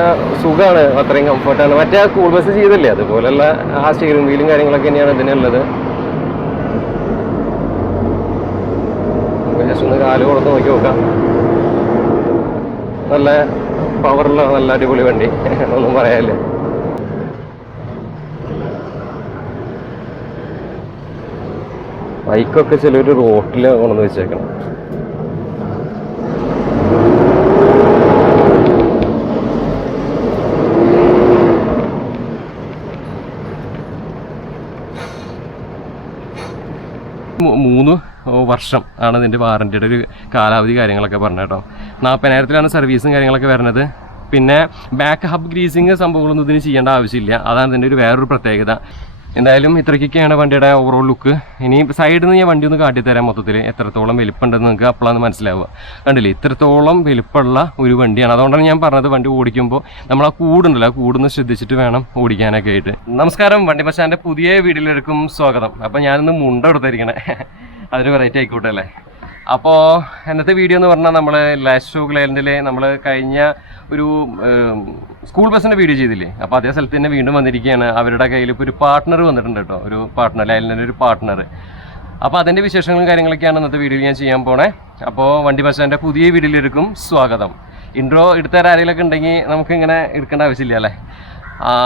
നല്ല സുഖമാണ്, അത്രയും കംഫർട്ടാണ്. മറ്റേ ആ സ്കൂൾ ബസ് ചെയ്തില്ലേ അതുപോലെയുള്ള ആ സ്റ്റിയറിംഗ് വീലും കാര്യങ്ങളൊക്കെ തന്നെയാണ് ഇതിനുള്ളത്. ജസ്റ്റ് ഒന്ന് കാല് കൊടുത്ത് നോക്കി നോക്കാം. നല്ല പവറുള്ള നല്ല അടിപൊളി വണ്ടി, ഒന്നും പറയാനില്ല. ബൈക്കൊക്കെ ചിലൊരു റോട്ടിൽ കൊണ്ടുവന്ന് വെച്ചേക്കണം. മൂന്ന് വർഷം ആണ് ഇതിൻ്റെ വാറൻറ്റിയുടെ ഒരു കാലാവധി കാര്യങ്ങളൊക്കെ പറഞ്ഞത് കേട്ടോ. 40,000 സർവീസും കാര്യങ്ങളൊക്കെ വരുന്നത്. പിന്നെ ബാക്ക് ഹബ് ഗ്രീസിങ് സംഭവങ്ങളൊന്നും ഇതിന് ചെയ്യേണ്ട ആവശ്യമില്ല. അതാണ് ഇതിൻ്റെ ഒരു വേറൊരു പ്രത്യേകത. എന്തായാലും ഇത്രയ്ക്കൊക്കെയാണ് വണ്ടിയുടെ ഓവറോൾ ലുക്ക്. ഇനി സൈഡിൽ നിന്ന് ഞാൻ വണ്ടി ഒന്ന് കാട്ടിത്തരാം മൊത്തത്തിൽ എത്രത്തോളം വലിപ്പമുണ്ടെന്ന് നിങ്ങൾക്ക് അപ്പോഴാണ് മനസ്സിലാവുക. കണ്ടില്ലേ, ഇത്രത്തോളം വലിപ്പമുള്ള ഒരു വണ്ടിയാണ്. അതുകൊണ്ടാണ് ഞാൻ പറഞ്ഞത് വണ്ടി ഓടിക്കുമ്പോൾ നമ്മൾ ആ കൂടുണ്ടല്ലോ, ആ കൂടുന്ന് ശ്രദ്ധിച്ചിട്ട് വേണം ഓടിക്കാനൊക്കെ ആയിട്ട്. നമസ്കാരം, വണ്ടി മച്ചാൻ്റെ പുതിയ വീഡിയോയിലേക്കും സ്വാഗതം. അപ്പോൾ ഞാനിന്ന് മുണ്ട എടുത്തിരിക്കണേ, അതൊരു വെറൈറ്റി ആയിക്കോട്ടെ അല്ലേ. അപ്പോൾ ഇന്നത്തെ വീഡിയോ എന്ന് പറഞ്ഞാൽ നമ്മൾ ലാഷോ ഗ്ലൈലൻഡിൽ നമ്മൾ കഴിഞ്ഞ ഒരു സ്കൂൾ ബസ്സിൻ്റെ വീഡിയോ ചെയ്തില്ലേ, അപ്പോൾ അതേ സ്ഥലത്ത് തന്നെ വീണ്ടും വന്നിരിക്കുകയാണ്. അവരുടെ കയ്യിൽ ഇപ്പോൾ ഒരു പാർട്ട്ണർ വന്നിട്ടുണ്ട് കേട്ടോ, ഒരു പാർട്ട്ണർ, ലൈലൻഡിൻ്റെ ഒരു പാർട്ട്ണർ. അപ്പോൾ അതിൻ്റെ വിശേഷങ്ങളും കാര്യങ്ങളൊക്കെയാണ് ഇന്നത്തെ വീഡിയോയിൽ ഞാൻ ചെയ്യാൻ പോണേ. അപ്പോൾ വണ്ടി മച്ചാൻ്റെ പുതിയ വീഡിയോയിലേക്കും സ്വാഗതം. ഇൻട്രോ എടുത്ത ആരെങ്കിലൊക്കെ ഉണ്ടെങ്കിൽ നമുക്കിങ്ങനെ എടുക്കേണ്ട ആവശ്യമില്ല അല്ലേ.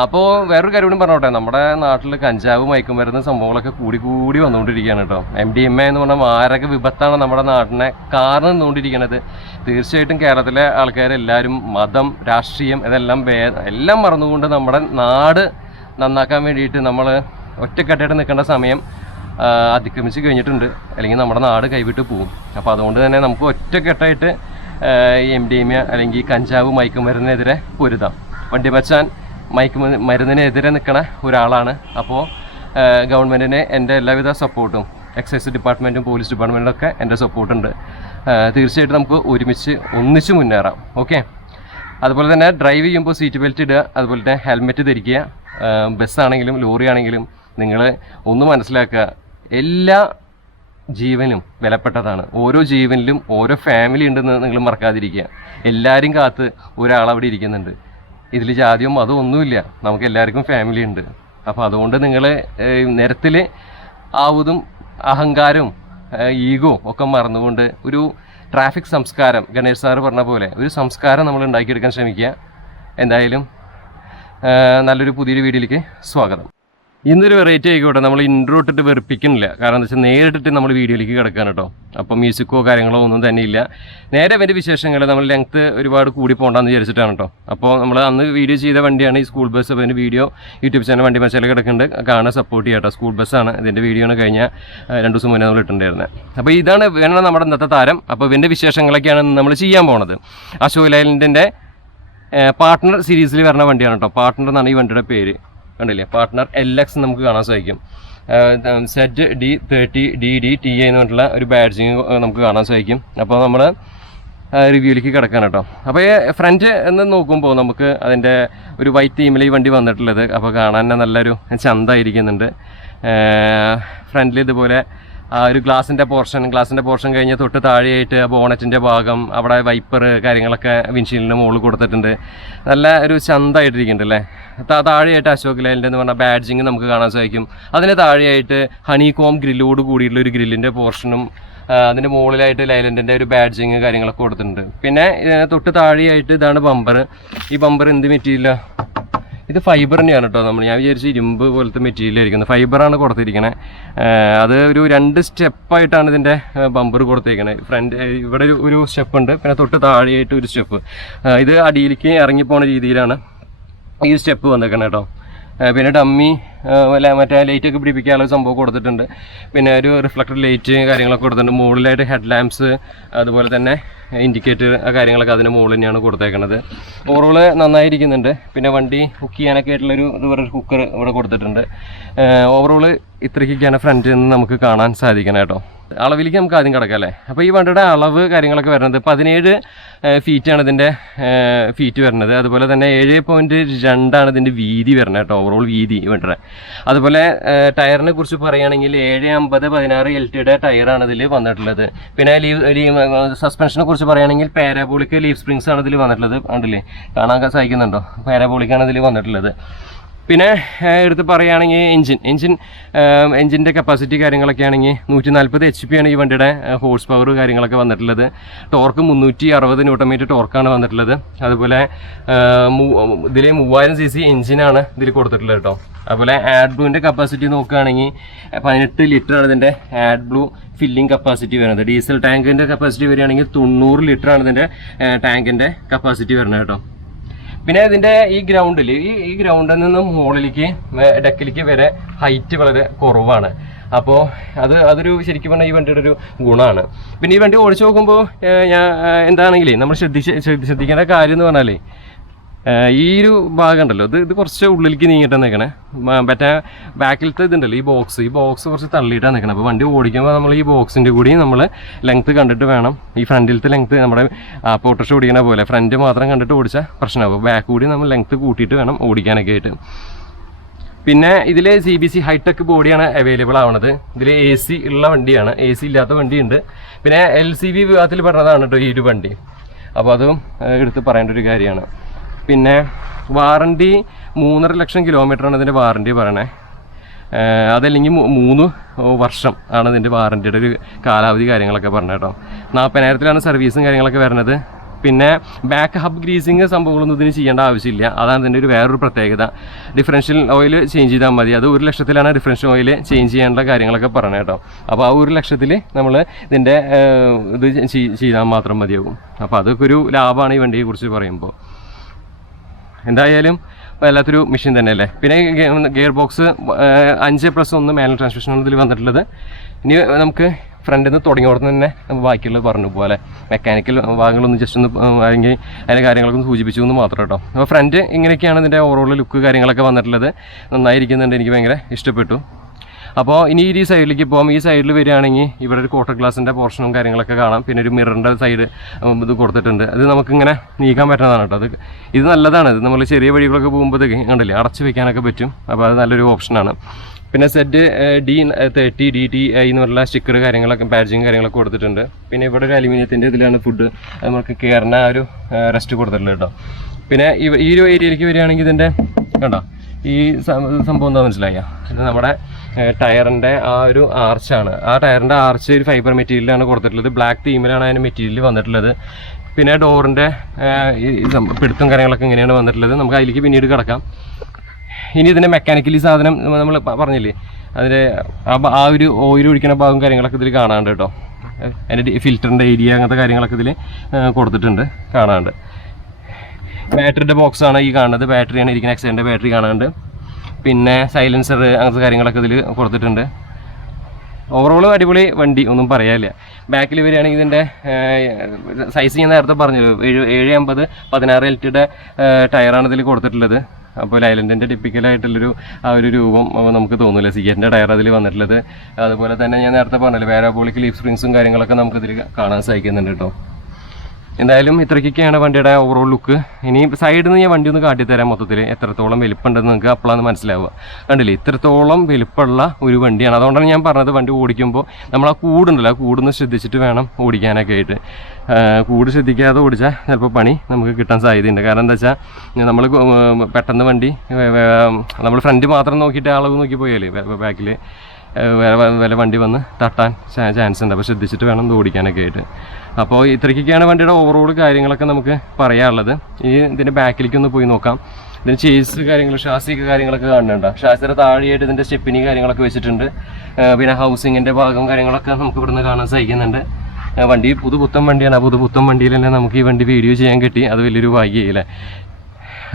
അപ്പോൾ വേറൊരു കാര്യം കൂടി പറഞ്ഞോട്ടെ, നമ്മുടെ നാട്ടിൽ കഞ്ചാവ് മയക്കുമരുന്ന് സംഭവങ്ങളൊക്കെ കൂടി വന്നുകൊണ്ടിരിക്കുകയാണ് കേട്ടോ. MDMA എന്ന് പറഞ്ഞാൽ മാരക വിപത്താണ് നമ്മുടെ നാട്ടിനെ കാരണം നിന്നുകൊണ്ടിരിക്കുന്നത്. തീർച്ചയായിട്ടും കേരളത്തിലെ ആൾക്കാരെല്ലാവരും മതം, രാഷ്ട്രീയം എല്ലാം മറന്നുകൊണ്ട് നമ്മുടെ നാട് നന്നാക്കാൻ വേണ്ടിയിട്ട് നമ്മൾ ഒറ്റക്കെട്ടായിട്ട് നിൽക്കേണ്ട സമയം അതിക്രമിച്ച് കഴിഞ്ഞിട്ടുണ്ട്. അല്ലെങ്കിൽ നമ്മുടെ നാട് കൈവിട്ട് പോകും. അപ്പോൾ അതുകൊണ്ട് തന്നെ നമുക്ക് ഒറ്റക്കെട്ടായിട്ട് MDMA അല്ലെങ്കിൽ കഞ്ചാവ് മയക്കുമരുന്നിനെതിരെ പൊരുതാം. വണ്ടി മച്ചാൻ മരുന്നിനെതിരെ നിൽക്കണ ഒരാളാണ്. അപ്പോൾ ഗവൺമെൻറ്റിന് എൻ്റെ എല്ലാവിധ സപ്പോർട്ടും, എക്സൈസ് ഡിപ്പാർട്ട്മെൻറ്റും പോലീസ് ഡിപ്പാർട്ട്മെൻറ്റും ഒക്കെ എൻ്റെ സപ്പോർട്ടുണ്ട്. തീർച്ചയായിട്ടും നമുക്ക് ഒന്നിച്ച് മുന്നേറാം. ഓക്കെ. അതുപോലെ തന്നെ ഡ്രൈവ് ചെയ്യുമ്പോൾ സീറ്റ് ബെൽറ്റ് ഇടുക, അതുപോലെ തന്നെ ഹെൽമെറ്റ് ധരിക്കുക. ബസ്സാണെങ്കിലും ലോറി ആണെങ്കിലും നിങ്ങൾ ഒന്ന് മനസ്സിലാക്കുക, എല്ലാ ജീവനും വിലപ്പെട്ടതാണ്. ഓരോ ജീവനിലും ഓരോ ഫാമിലി ഉണ്ടെന്ന് നിങ്ങൾ മറക്കാതിരിക്കുക. എല്ലാവരും കാത്ത് ഒരാളവിടെ ഇരിക്കുന്നുണ്ട്. ഇതിൽ ജാതിയോ മതമോ ഒന്നുമില്ല, നമുക്ക് എല്ലാവർക്കും ഫാമിലി ഉണ്ട്. അപ്പോൾ അതുകൊണ്ട് നിങ്ങൾ നിരത്തിൽ ആവുതും അഹങ്കാരവും ഈഗോ ഒക്കെ മറന്നുകൊണ്ട് ഒരു ട്രാഫിക് സംസ്കാരം, ഗണേഷ് സാറ് പറഞ്ഞ പോലെ ഒരു സംസ്കാരം നമ്മൾ ഉണ്ടാക്കിയെടുക്കാൻ ശ്രമിക്കുക. എന്തായാലും നല്ലൊരു പുതിയൊരു വീഡിയോയിലേക്ക് സ്വാഗതം. ഇന്നൊരു വെറൈറ്റി ആയിക്കോട്ടെ, നമ്മൾ ഇൻട്രോ ഇട്ടിട്ട് വെറുപ്പിക്കുന്നില്ല. കാരണം എന്താ വെച്ചാൽ നേരിട്ടിട്ട് നമ്മൾ വീഡിയോയിലേക്ക് കിടക്കാൻ കേട്ടോ. അപ്പോൾ മ്യൂസിക്കോ കാര്യങ്ങളോ ഒന്നും തന്നെ ഇല്ല. നേരെ എൻ്റെ വിശേഷങ്ങൾ നമ്മൾ ലെങ്ത്ത് ഒരുപാട് കൂടി പോകണ്ടെന്ന് വിചാരിച്ചിട്ടാണ് കേട്ടോ. അപ്പോൾ നമ്മൾ അന്ന് വീഡിയോ ചെയ്ത വണ്ടിയാണ് ഈ സ്കൂൾ ബസ്. അപ്പോൾ അതിൻ്റെ വീഡിയോ യൂട്യൂബ് ചാനൽ വണ്ടി മച്ചാൽ കിടക്കുന്നുണ്ട്, കാണാൻ സപ്പോർട്ട് ചെയ്യാം കേട്ടോ. സ്കൂൾ ബസ്സാണ്. ഇതിൻ്റെ വീഡിയോ ആണ് കഴിഞ്ഞ 2 ദിവസം മുന്നേ നമ്മൾ ഇട്ടിട്ടുണ്ടായിരുന്നത്. അപ്പോൾ ഇതാണ് വേണം നമ്മുടെ ഇന്നത്തെ താരം. അപ്പോൾ ഇതിൻ്റെ വിശേഷങ്ങളൊക്കെയാണ് നമ്മൾ ചെയ്യാൻ പോണത്. അശോക് ലൈലൻഡിൻ്റെ പാർട്ട്ണർ സീരീസിൽ വരുന്ന വണ്ടിയാണ് കേട്ടോ. പാർട്ട്ണർ എന്നാണ് ഈ വണ്ടിയുടെ പേര്. കണ്ടില്ലേ, പാർട്ട്ണർ LX നമുക്ക് കാണാൻ സാധിക്കും. ZD30DDTA എന്ന് പറഞ്ഞിട്ടുള്ള ഒരു ബാഡ്ജിങ് നമുക്ക് കാണാൻ സാധിക്കും. അപ്പോൾ നമ്മൾ റിവ്യൂയിലേക്ക് കിടക്കാൻ കേട്ടോ. അപ്പോൾ ഫ്രണ്ട് എന്ന് നോക്കുമ്പോൾ നമുക്ക് അതിൻ്റെ ഒരു വൈറ്റ് തീമിൽ ഈ വണ്ടി വന്നിട്ടുള്ളത്. അപ്പോൾ കാണാൻ നല്ലൊരു ചന്തമായിരിക്കുന്നുണ്ട്. ഫ്രണ്ടിൽ ഇതുപോലെ ആ ഒരു ഗ്ലാസിൻ്റെ പോർഷൻ കഴിഞ്ഞ് തൊട്ട് താഴെയായിട്ട് ബോണറ്റിൻ്റെ ഭാഗം, അവിടെ വൈപ്പർ കാര്യങ്ങളൊക്കെ വിൻഷീൽഡിൻ്റെ മുകളിൽ കൊടുത്തിട്ടുണ്ട്. നല്ല ഒരു ചന്തമായിട്ടിരിക്കുന്നുണ്ട് അല്ലേ. താഴെയായിട്ട് അശോക് ലൈലൻഡ് എന്ന് പറഞ്ഞ ബാഡ്ജിങ് നമുക്ക് കാണാൻ സാധിക്കും. അതിന് താഴെയായിട്ട് ഹണികോം ഗ്രില്ലോട് കൂടിയിട്ടുള്ള ഒരു ഗ്രില്ലിൻ്റെ പോർഷനും, അതിൻ്റെ മുകളിലായിട്ട് ലൈലൻഡിൻ്റെ ഒരു ബാഡ്ജിങ് കാര്യങ്ങളൊക്കെ കൊടുത്തിട്ടുണ്ട്. പിന്നെ തൊട്ട് താഴെയായിട്ട് ഇതാണ് ബമ്പർ. ഈ ബമ്പർ എന്ത് മെറ്റീരിയലാണ്? ഇത് ഫൈബർ തന്നെയാണ് കേട്ടോ. ഞാൻ വിചാരിച്ചു ഇരുമ്പ് പോലത്തെ മെറ്റീരിയൽ ആയിരിക്കുന്നത്. ഫൈബറാണ് കൊടുത്തിരിക്കുന്നത്. അത് ഒരു 2 സ്റ്റെപ്പായിട്ടാണ് ഇതിൻ്റെ ബമ്പർ കൊടുത്തിരിക്കുന്നത്. ഫ്രണ്ട് ഇവിടെ ഒരു സ്റ്റെപ്പ് ഉണ്ട്, പിന്നെ തൊട്ട് താഴെയായിട്ട് ഒരു സ്റ്റെപ്പ്. ഇത് അടിയിലേക്ക് ഇറങ്ങിപ്പോണ രീതിയിലാണ് ഈ സ്റ്റെപ്പ് വന്നേക്കണം കേട്ടോ. പിന്നെ ഡമ്മി മറ്റേ ലൈറ്റൊക്കെ പിടിപ്പിക്കാനുള്ള സംഭവം കൊടുത്തിട്ടുണ്ട്. പിന്നെ ഒരു റിഫ്ലക്ടർ ലൈറ്റ് കാര്യങ്ങളൊക്കെ കൊടുത്തിട്ടുണ്ട്. മുകളിലായിട്ട് ഹെഡ് ലാമ്പ്സ്, അതുപോലെ തന്നെ ഇൻഡിക്കേറ്റർ കാര്യങ്ങളൊക്കെ അതിന് മുകളിൽ തന്നെയാണ് കൊടുത്തേക്കുന്നത്. ഓവറോൾ നന്നായിരിക്കുന്നുണ്ട്. പിന്നെ വണ്ടി കുക്ക് ചെയ്യാനൊക്കെ ആയിട്ടുള്ളൊരു ഇതുപോലെ കുക്കർ ഇവിടെ കൊടുത്തിട്ടുണ്ട്. ഓവറോൾ ഇത്രയ്ക്കൊക്കെയാണ് ഫ്രണ്ടിൽ നിന്ന് നമുക്ക് കാണാൻ സാധിക്കണം കേട്ടോ. അളവിലേക്ക് നമുക്ക് ആദ്യം കിടക്കാം അല്ലേ. അപ്പോൾ ഈ വണ്ടിയുടെ അളവ് കാര്യങ്ങളൊക്കെ വരുന്നത് 17 ഫീറ്റാണ് ഇതിൻ്റെ ഫീറ്റ് വരുന്നത്. അതുപോലെ തന്നെ 7.2 ഇതിൻ്റെ വീതി വരുന്നത് കേട്ടോ, ഓവറോൾ വീതി വണ്ടിയുടെ. അതുപോലെ ടയറിനെ കുറിച്ച് പറയുകയാണെങ്കിൽ 750/16 LTയുടെ ടയറാണ് ഇതിൽ വന്നിട്ടുള്ളത്. പിന്നെ സസ്പെൻഷനെ കുറിച്ച് പറയുകയാണെങ്കിൽ പാരാബോളിക് ലീഫ് സ്പ്രിങ്സ് ആണ് ഇതിൽ വന്നിട്ടുള്ളത്. കണ്ടില്ലേ, കാണാൻ സാധിക്കുന്നുണ്ടോ? പാരാബോളിക്കാണ് ഇതിൽ വന്നിട്ടുള്ളത്. പിന്നെ എടുത്ത് പറയുകയാണെങ്കിൽ എഞ്ചിൻ്റെ കപ്പാസിറ്റി കാര്യങ്ങളൊക്കെ ആണെങ്കിൽ 140 HP ആണ് ഈ വണ്ടിയുടെ ഹോഴ്സ് പവർ കാര്യങ്ങളൊക്കെ വന്നിട്ടുള്ളത്. ടോർക്ക് 360 Nm ടോർക്കാണ് വന്നിട്ടുള്ളത്. അതുപോലെ ഇതിൽ 3000 cc എഞ്ചിനാണ് ഇതിൽ കൊടുത്തിട്ടുള്ളത് കേട്ടോ. അതുപോലെ ആഡ് ബ്ലൂവിൻ്റെ കപ്പാസിറ്റി നോക്കുകയാണെങ്കിൽ 18 ലിറ്ററാണ് ഇതിൻ്റെ ആഡ് ബ്ലൂ ഫില്ലിംഗ് കപ്പാസിറ്റി വരുന്നത്. ഡീസൽ ടാങ്കിൻ്റെ കപ്പാസിറ്റി വരികയാണെങ്കിൽ 90 ലിറ്ററാണ് ഇതിൻ്റെ ടാങ്കിൻ്റെ കപ്പാസിറ്റി വരുന്നത് കേട്ടോ. പിന്നെ ഇതിൻ്റെ ഈ ഗ്രൗണ്ടിൽ ഈ ഗ്രൗണ്ടിൽ നിന്ന് മുകളിലേക്ക് ഡെക്കിലേക്ക് വരെ ഹൈറ്റ് വളരെ കുറവാണ്. അപ്പോൾ അതൊരു ശരിക്കും പറഞ്ഞാൽ ഈ വണ്ടിയുടെ ഒരു ഗുണമാണ്. പിന്നെ ഈ വണ്ടി ഓടിച്ചു നോക്കുമ്പോൾ ഞാൻ എന്താണെങ്കിലേ നമ്മൾ ശ്രദ്ധിക്കേണ്ട കാര്യം എന്ന് പറഞ്ഞാലേ ഈ ഒരു ഭാഗം ഉണ്ടല്ലോ, ഇത് കുറച്ച് ഉള്ളിലേക്ക് നീങ്ങിയിട്ടാണ് നിൽക്കണേ. മറ്റേ ബാക്കിലത്തെ ഇതുണ്ടല്ലോ, ഈ ബോക്സ് കുറച്ച് തള്ളിയിട്ടാണ് നിൽക്കണം. അപ്പോൾ വണ്ടി ഓടിക്കുമ്പോൾ നമ്മൾ ഈ ബോക്സിൻ്റെ കൂടി നമ്മൾ ലെങ്ത്ത് കണ്ടിട്ട് വേണം. ഈ ഫ്രണ്ടിലത്തെ ലെങ്ത്ത് നമ്മുടെ ഓട്ടോറിക്ഷ ഓടിക്കണ പോലെ ഫ്രണ്ട് മാത്രം കണ്ടിട്ട് ഓടിച്ചാൽ പ്രശ്നമാകും. അപ്പോൾ ബാക്ക് കൂടി നമ്മൾ ലെങ്ത്ത് കൂട്ടിയിട്ട് വേണം ഓടിക്കാനൊക്കെ ആയിട്ട്. പിന്നെ ഇതിൽ CBC ഹൈടെക് ബോഡിയാണ് അവൈലബിൾ ആവുന്നത്. ഇതിൽ AC ഉള്ള വണ്ടിയാണ്, AC ഇല്ലാത്ത വണ്ടിയുണ്ട്. പിന്നെ LCV വിഭാഗത്തിൽ പറഞ്ഞതാണ് കേട്ടോ ഈ ഒരു വണ്ടി. അപ്പോൾ അതും എടുത്ത് പറയേണ്ട ഒരു കാര്യമാണ്. പിന്നെ വാറണ്ടി 3.5 ലക്ഷം കിലോമീറ്ററാണ് ഇതിൻ്റെ വാറണ്ടി പറയണേ. അതല്ലെങ്കിൽ 3 വർഷം ആണ് ഇതിൻ്റെ വാറണ്ടിയുടെ ഒരു കാലാവധി കാര്യങ്ങളൊക്കെ പറഞ്ഞത് കേട്ടോ. 40,000-ലാണ് സർവീസും കാര്യങ്ങളൊക്കെ വരുന്നത്. പിന്നെ ബാക്ക് ഹബ് ഗ്രീസിങ് സംഭവങ്ങളൊന്നും ഇതിന് ചെയ്യേണ്ട ആവശ്യമില്ല. അതാണ് ഇതിൻ്റെ ഒരു വേറൊരു പ്രത്യേകത. ഡിഫറൻഷ്യൽ ഓയിൽ ചേഞ്ച് ചെയ്താൽ മതി. അത് 1 ലക്ഷത്തിലാണ് ഡിഫറൻഷ്യൽ ഓയിൽ ചേഞ്ച് ചെയ്യേണ്ട കാര്യങ്ങളൊക്കെ പറഞ്ഞത് കേട്ടോ. അപ്പോൾ ആ 1 ലക്ഷത്തിൽ നമ്മൾ ഇതിൻ്റെ ഇത് ചെയ്താൽ മാത്രം മതിയാകും. അപ്പോൾ അതൊക്കെ ഒരു ലാഭമാണ് ഈ വണ്ടിയെക്കുറിച്ച് പറയുമ്പോൾ. എന്തായാലും വല്ലാത്തൊരു മെഷീൻ തന്നെയല്ലേ. പിന്നെ ഗിയർ ബോക്സ് 5+1 മാനുവൽ ട്രാൻസ്മിഷനാണ് ഇതിൽ വന്നിട്ടുള്ളത്. ഇനി നമുക്ക് ഫ്രണ്ടിൽ നിന്ന് തുടങ്ങിയോടത്ത് തന്നെ നമുക്ക് ബാക്കിയുള്ളത് പറഞ്ഞു പോലെ മെക്കാനിക്കൽ ഭാഗങ്ങളൊന്നും ജസ്റ്റ് ഒന്ന് അല്ലെങ്കിൽ അതിൻ്റെ കാര്യങ്ങളൊക്കെ ഒന്ന് സൂചിപ്പിച്ചു എന്ന് മാത്രം കേട്ടോ. അപ്പോൾ ഫ്രണ്ട് ഇങ്ങനെയൊക്കെയാണ് ഇതിൻ്റെ ഓവറോൾ ലുക്ക് കാര്യങ്ങളൊക്കെ വന്നിട്ടുള്ളത്. നന്നായിരിക്കുന്നുണ്ട്, എനിക്ക് ഭയങ്കര ഇഷ്ടപ്പെട്ടു. അപ്പോൾ ഇനി ഈ സൈഡിലേക്ക് പോകാം. ഈ സൈഡിൽ വരികയാണെങ്കിൽ ഇവിടെ ഒരു ക്വാർട്ടർ ഗ്ലാസിൻ്റെ പോർഷനും കാര്യങ്ങളൊക്കെ കാണാം. പിന്നെ ഒരു മിററിൻ്റെ സൈഡ് ഇത് കൊടുത്തിട്ടുണ്ട്. അത് നമുക്കിങ്ങനെ നീക്കാൻ പറ്റുന്നതാണ് കേട്ടോ. ഇത് നല്ലതാണ്. ഇത് നമ്മൾ ചെറിയ വഴികളൊക്കെ പോകുമ്പോഴത്തേക്ക് കണ്ടില്ലേ അടച്ചു വെക്കാനൊക്കെ പറ്റും. അപ്പോൾ അത് നല്ലൊരു ഓപ്ഷനാണ്. പിന്നെ Z30 DTI എന്ന് പറഞ്ഞ സ്റ്റിക്കർ കാര്യങ്ങളൊക്കെ ബാഡ്ജിങ് കാര്യങ്ങളൊക്കെ കൊടുത്തിട്ടുണ്ട്. പിന്നെ ഇവിടെ ഒരു അലുമിനിയത്തിൻ്റെ ഇതിലാണ് ഫുഡ് അത് നമുക്ക് കയറുന്ന ഒരു റെസ്റ്റ് കൊടുത്തിട്ടുള്ളത് കേട്ടോ. പിന്നെ ഈ ഒരു ഏരിയയിലേക്ക് വരികയാണെങ്കിൽ ഇതിൻ്റെ കണ്ടോ ഈ സംഭവം എന്താ മനസ്സിലായ, ഇത് നമ്മുടെ ടയറിൻ്റെ ആ ഒരു ആർച്ചാണ്. ആ ടയറിൻ്റെ ആർച്ച് ഒരു ഫൈബർ മെറ്റീരിയലാണ് കൊടുത്തിട്ടുള്ളത്. ബ്ലാക്ക് തീമിലാണ് അതിന് മെറ്റീരിയൽ വന്നിട്ടുള്ളത്. പിന്നെ ഡോറിൻ്റെ പിടുത്തം കാര്യങ്ങളൊക്കെ ഇങ്ങനെയാണ് വന്നിട്ടുള്ളത്. നമുക്ക് അതിലേക്ക് പിന്നീട് കിടക്കാം. ഇനി ഇതിൻ്റെ മെക്കാനിക്കലി സാധനം നമ്മൾ പറഞ്ഞില്ലേ, അതിൻ്റെ ആ ഒരു ഓയിൽ ഒഴിക്കുന്ന ഭാഗം കാര്യങ്ങളൊക്കെ ഇതിൽ കാണാണ്ട് കേട്ടോ. അതിൻ്റെ ഫിൽറ്ററിൻ്റെ ഏരിയ അങ്ങനത്തെ കാര്യങ്ങളൊക്കെ ഇതിൽ കൊടുത്തിട്ടുണ്ട്, കാണാണ്ട്. ബാറ്ററിയുടെ ബോക്സാണ് ഈ കാണുന്നത്. ബാറ്ററിയാണ് ഇരിക്കുന്ന എക്സൈൻ്റെ ബാറ്ററി കാണാണ്ട്. പിന്നെ സൈലൻസർ അങ്ങനത്തെ കാര്യങ്ങളൊക്കെ ഇതിൽ കൊടുത്തിട്ടുണ്ട്. ഓവറോൾ അടിപൊളി വണ്ടി, ഒന്നും പറയാനില്ല. ബാക്കിൽ വരികയാണെങ്കിൽ ഇതിൻ്റെ സൈസ് ഞാൻ നേരത്തെ പറഞ്ഞു 750/16 LTയുടെ ടയറാണ് ഇതിൽ കൊടുത്തിട്ടുള്ളത്. അപ്പോൾ ലൈലൻഡിൻ്റെ ടിപ്പിക്കലായിട്ടുള്ളൊരു ആ ഒരു രൂപം നമുക്ക് തോന്നില്ല. സിഗരറ്റിൻ്റെ ടയർ അതിൽ വന്നിട്ടുള്ളത്. അതുപോലെ തന്നെ ഞാൻ നേരത്തെ പറഞ്ഞല്ലോ പാരാബോളിക് ലീഫ് സ്പ്രിങ്സും കാര്യങ്ങളൊക്കെ നമുക്കിതിൽ കാണാൻ സാധിക്കുന്നുണ്ട് കേട്ടോ. എന്തായാലും ഇത്രയ്ക്കൊക്കെയാണ് വണ്ടിയുടെ ഓവറോൾ ലുക്ക്. ഇനി സൈഡിൽ നിന്ന് ഞാൻ വണ്ടി ഒന്ന് കാട്ടിത്തരാം മൊത്തത്തിൽ എത്രത്തോളം വലിപ്പമുണ്ടെന്ന് നിങ്ങൾക്ക് അപ്പോഴാണ് മനസ്സിലാവുക. കണ്ടില്ലേ, ഇത്രത്തോളം വലിപ്പമുള്ള ഒരു വണ്ടിയാണ്. അതുകൊണ്ടാണ് ഞാൻ പറഞ്ഞത് വണ്ടി ഓടിക്കുമ്പോൾ നമ്മൾ ആ കൂടുണ്ടല്ലോ, ആ കൂടുന്ന് ശ്രദ്ധിച്ചിട്ട് വേണം ഓടിക്കാനൊക്കെ ആയിട്ട്. കൂട് ശ്രദ്ധിക്കാതെ ഓടിച്ചാൽ ചിലപ്പോൾ പണി നമുക്ക് കിട്ടാൻ സാധ്യതയുണ്ട്. കാരണം എന്താ വെച്ചാൽ നമ്മൾ പെട്ടെന്ന് വണ്ടി നമ്മൾ ഫ്രണ്ട് മാത്രം നോക്കിയിട്ട് അളവ് നോക്കി പോയാലേ ബാക്കിൽ വേറെ വണ്ടി വന്ന് തട്ടാൻ ചാൻസ് ഉണ്ട്. അപ്പോൾ ശ്രദ്ധിച്ചിട്ട് വേണം ഇത് ഓടിക്കാനൊക്കെ ആയിട്ട്. അപ്പോൾ ഇത്രയ്ക്കൊക്കെയാണ് വണ്ടിയുടെ ഓവറോൾ കാര്യങ്ങളൊക്കെ നമുക്ക് പറയാനുള്ളത്. ഇനി ഇതിൻ്റെ ബാക്കിലേക്ക് ഒന്ന് പോയി നോക്കാം. ഇതിന് ചേസ് കാര്യങ്ങൾ ഷാസി കാര്യങ്ങളൊക്കെ കാണുന്നുണ്ട്. ഷാസിയുടെ താഴെയായിട്ട് ഇതിൻ്റെ സ്റ്റെപ്പിനി കാര്യങ്ങളൊക്കെ വെച്ചിട്ടുണ്ട്. പിന്നെ ഹൗസിങ്ങിൻ്റെ ഭാഗം കാര്യങ്ങളൊക്കെ നമുക്ക് ഇവിടുന്ന് കാണാൻ സാധിക്കുന്നുണ്ട്. വണ്ടി പുതുപുത്തൻ വണ്ടിയാണ്. ആ പുതുപുത്തൻ വണ്ടിയിൽ തന്നെ നമുക്ക് ഈ വണ്ടി വീഡിയോ ചെയ്യാൻ കിട്ടി. അത് വലിയൊരു ഭാഗ്യമായില്ലേ.